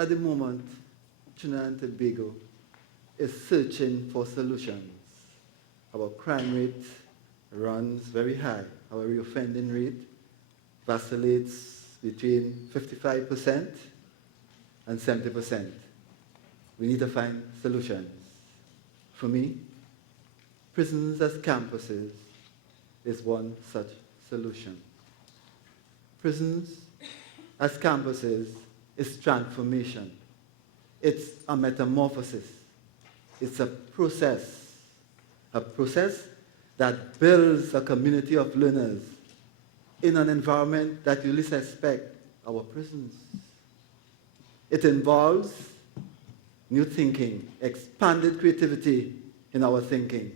at the moment, Trinidad and Tobago is searching for solutions. Our crime rate runs very high. Our reoffending rate vacillates between 55% and 70%. We need to find solutions. For me, prisons as campuses is one such solution. Prisons as campuses is transformation. It's a metamorphosis. It's a process that builds a community of learners in an environment that you least expect, our prisons. It involves new thinking, expanded creativity in our thinking.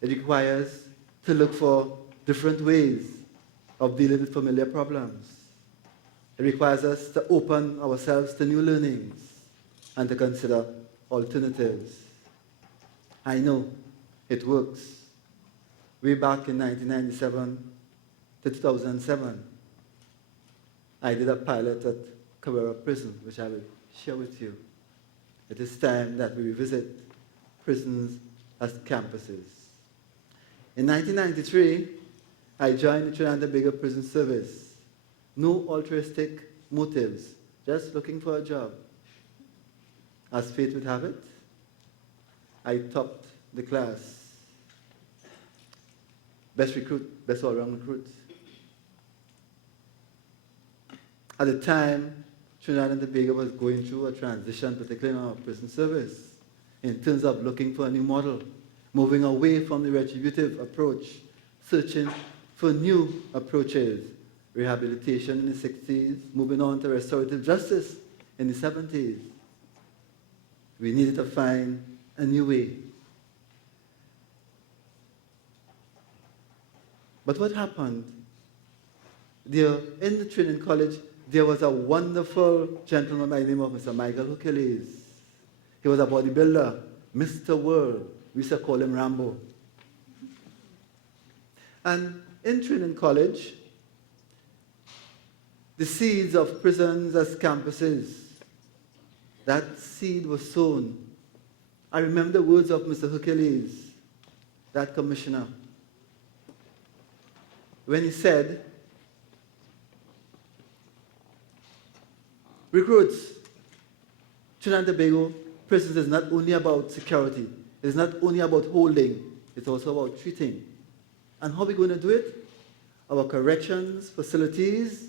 It requires to look for different ways of dealing with familiar problems. It requires us to open ourselves to new learnings and to consider alternatives. I know it works. Way back in 1997 to 2007, I did a pilot at Carrera Prison, which I will share with you. It is time that we revisit prisons as campuses. In 1993, I joined the Trinidad and Tobago Prison Service. No altruistic motives, just looking for a job. As fate would have it, I topped the class. Best recruit, best all-round recruit. At the time, Trinidad and Tobago was going through a transition, particularly in our prison service, in terms of looking for a new model, moving away from the retributive approach, searching for new approaches. Rehabilitation in the 60s, moving on to restorative justice in the 70s. We needed to find a new way. But what happened? There, in the training college, there was a wonderful gentleman by the name of Mr. Michael Hercules. He was a bodybuilder, Mr. World. We used to call him Rambo. And in training college, the seeds of prisons as campuses, that seed was sown. I remember the words of Mr. Hercules, that commissioner, when he said, recruits, Trinidad and Tobago prisons is not only about security, it's not only about holding, it's also about treating. And how are we going to do it? Our corrections facilities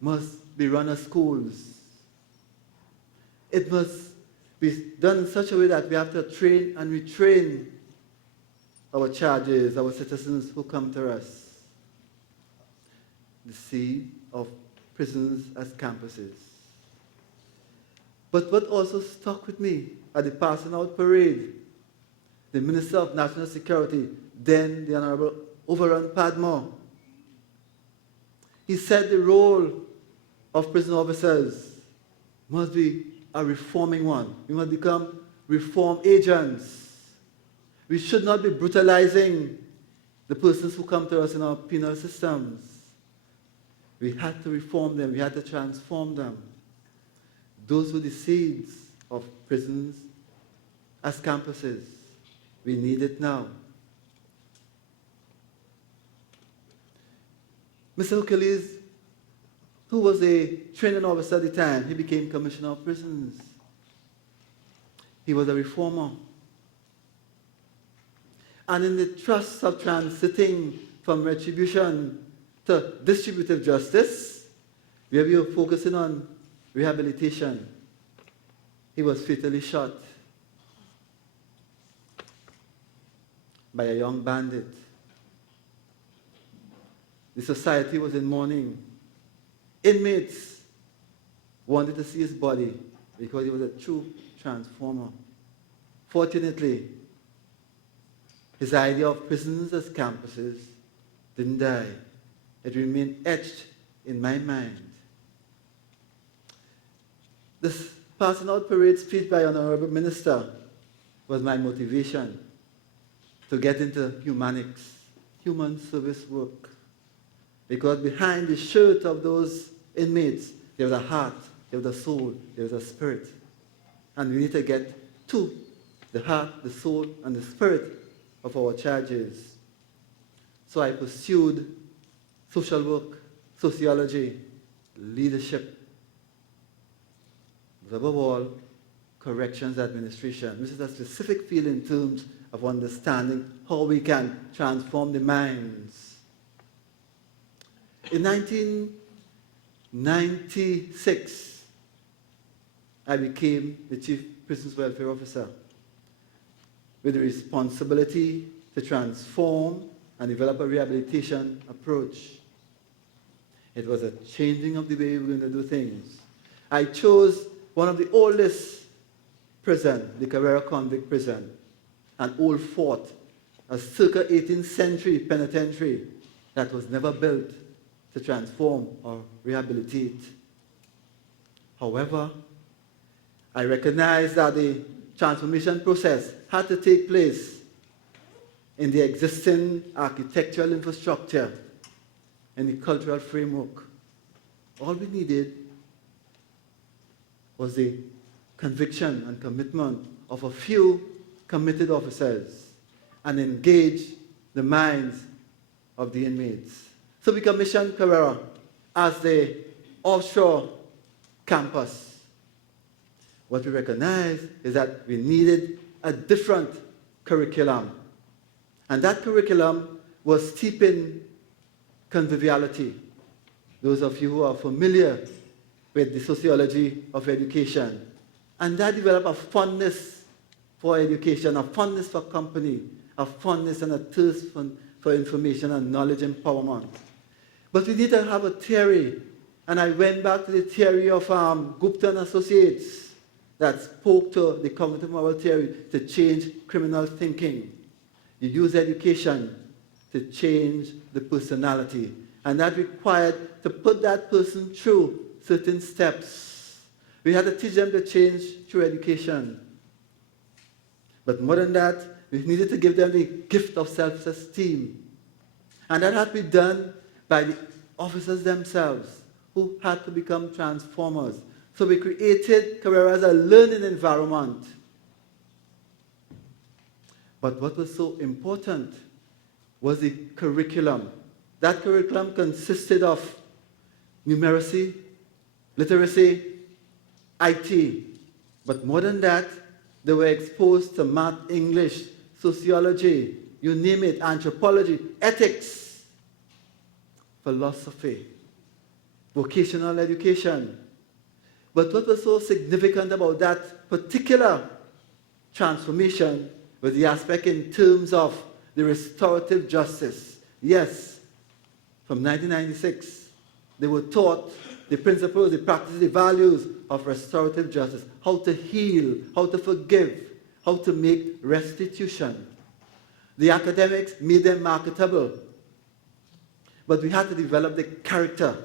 must be run as schools. It must be done in such a way that we have to train and retrain our charges, our citizens who come to us. The seed of prisons as campuses. But what also stuck with me at the passing out parade, the Minister of National Security, then the Honorable Overrun Padmore, he said the role of prison officers must be a reforming one. We must become reform agents. We should not be brutalizing the persons who come to us in our penal systems. We had to reform them. We had to transform them. Those were the seeds of prisons as campuses. We need it now. Mr. Hercules, who was a training officer at the time, he became Commissioner of Prisons. He was a reformer. And in the thrust of transiting from retribution to distributive justice, where we were focusing on rehabilitation, he was fatally shot by a young bandit. The society was in mourning. Inmates wanted to see his body because he was a true transformer. Fortunately, his idea of prisons as campuses didn't die. It remained etched in my mind. This passing out parade speech by Honorable Minister was my motivation to get into humanics, human service work. Because behind the shirt of those inmates, there was a heart, there was a soul, there was a spirit. And we need to get to the heart, the soul, and the spirit of our charges. So I pursued social work, sociology, leadership, but above all, corrections administration, which is a specific field in terms of understanding how we can transform the minds. In 1996, I became the Chief Prisons Welfare Officer with the responsibility to transform and develop a rehabilitation approach. It was a changing of the way we were going to do things. I chose one of the oldest prison, the Carrera Convict Prison, an old fort, a circa 18th century penitentiary that was never built to transform or rehabilitate. However, I recognized that the transformation process had to take place in the existing architectural infrastructure and the cultural framework. All we needed was the conviction and commitment of a few committed officers and engage the minds of the inmates. So we commissioned Carrera as the offshore campus. What we recognized is that we needed a different curriculum. And that curriculum was steeped in conviviality. Those of you who are familiar with the sociology of education. And that developed a fondness for education, a fondness for company, a fondness and a thirst for information and knowledge empowerment. But we need to have a theory. And I went back to the theory of Gupta and Associates that spoke to the cognitive moral theory to change criminal thinking. You use education to change the personality. And that required to put that person through certain steps. We had to teach them to change through education. But more than that, we needed to give them the gift of self-esteem. And that had to be done by the officers themselves, who had to become transformers. So we created Carrera as a learning environment. But what was so important was the curriculum. That curriculum consisted of numeracy, literacy, IT. But more than that, they were exposed to math, English, sociology, you name it, anthropology, ethics, philosophy, vocational education. But what was so significant about that particular transformation was the aspect in terms of the restorative justice. Yes, from 1996, they were taught the principles, the practices, the values of restorative justice, how to heal, how to forgive, how to make restitution. The academics made them marketable. But we had to develop the character,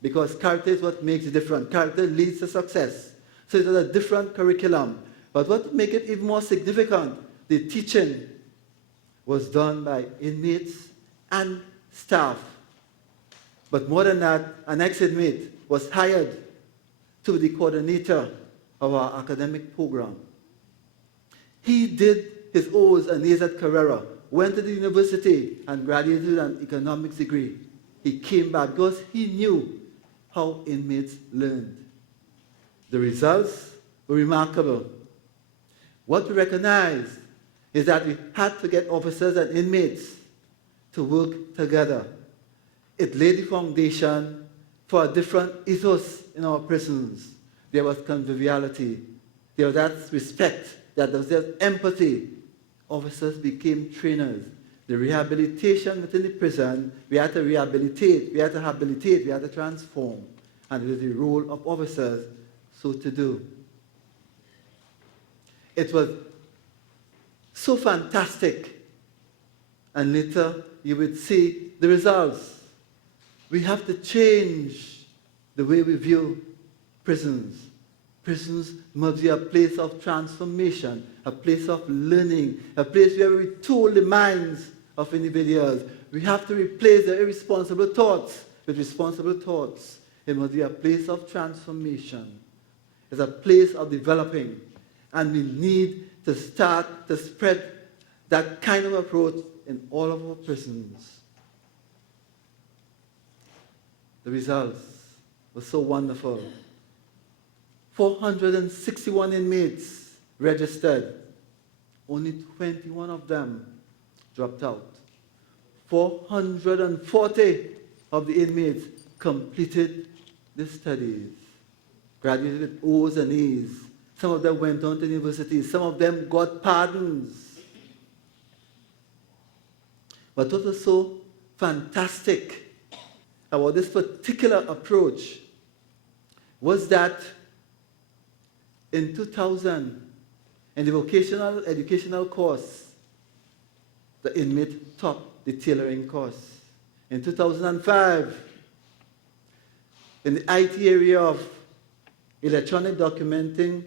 because character is what makes it different. Character leads to success. So it was a different curriculum. But what made it even more significant, the teaching was done by inmates and staff. But more than that, an ex-inmate was hired to be the coordinator of our academic program. He did his O's and A's at Carrera, went to the university and graduated with an economics degree. He came back because he knew how inmates learned. The results were remarkable. What we recognized is that we had to get officers and inmates to work together. It laid the foundation for a different ethos in our prisons. There was conviviality. There was that respect. There was empathy. Officers became trainers. The rehabilitation within the prison, we had to rehabilitate, we had to habilitate, we had to transform. And it was the role of officers so to do. It was so fantastic. And later you would see the results. We have to change the way we view prisons. Prisons must be a place of transformation, a place of learning, a place where we tool the minds of individuals. We have to replace the irresponsible thoughts with responsible thoughts. It must be a place of transformation. It's a place of developing. And we need to start to spread that kind of approach in all of our prisons. The results were so wonderful. 461 inmates registered. Only 21 of them dropped out. 440 of the inmates completed the studies, graduated with O's and A's. Some of them went on to universities. Some of them got pardons. But what was so fantastic about this particular approach was that in 2000, in the vocational educational course, the inmate topped the tailoring course. In 2005, in the IT area of electronic documenting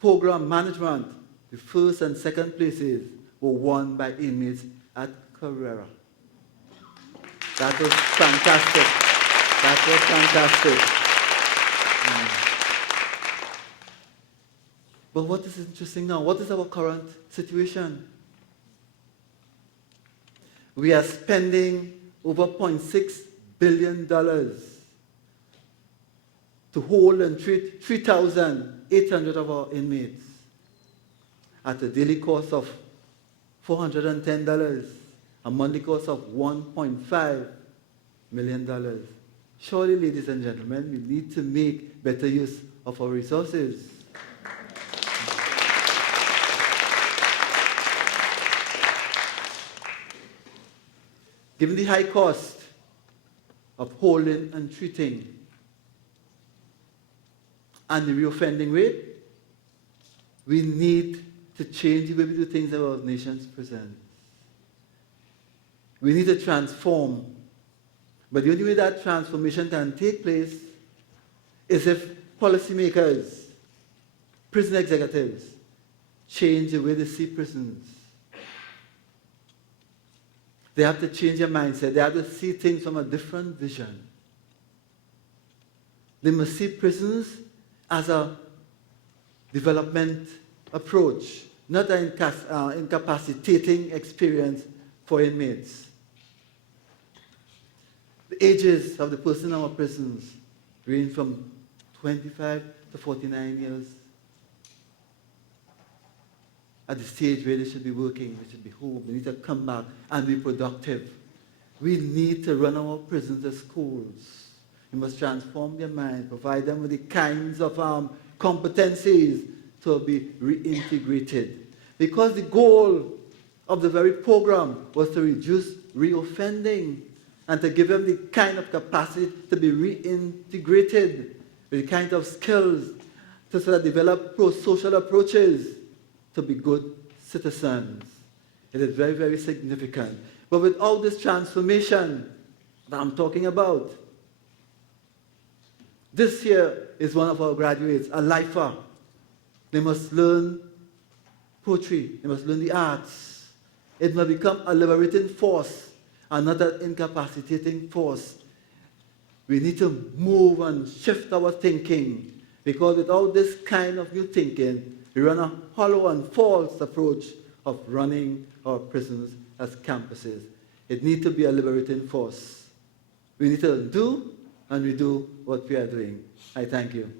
program management, the first and second places were won by inmates at Carrera. That was fantastic. That was fantastic. But what is interesting now? What is our current situation? We are spending over $0.6 billion to hold and treat 3,800 of our inmates at a daily cost of $410, a monthly cost of $1.5 million. Surely, ladies and gentlemen, we need to make better use of our resources. Given the high cost of holding and treating and the reoffending rate, we need to change the way we do things in our nation's prisons. We need to transform. But the only way that transformation can take place is if policymakers, prison executives, change the way they see prisons. They have to change their mindset. They have to see things from a different vision. They must see prisons as a development approach, not an incapacitating experience for inmates. The ages of the person in our prisons range from 25 to 49 years. At the stage where they should be working, they should be home, they need to come back and be productive. We need to run our prisons as schools. We must transform their minds, provide them with the kinds of competencies to be reintegrated. Because the goal of the very program was to reduce reoffending and to give them the kind of capacity to be reintegrated with the kind of skills to sort of develop pro-social approaches to be good citizens. It is very, very significant. But without this transformation that I'm talking about, this here is one of our graduates, a lifer. They must learn poetry. They must learn the arts. It must become a liberating force and not an incapacitating force. We need to move and shift our thinking, because without this kind of new thinking, we run a hollow and false approach of running our prisons as campuses. It needs to be a liberating force. We need to do and redo what we are doing. I thank you.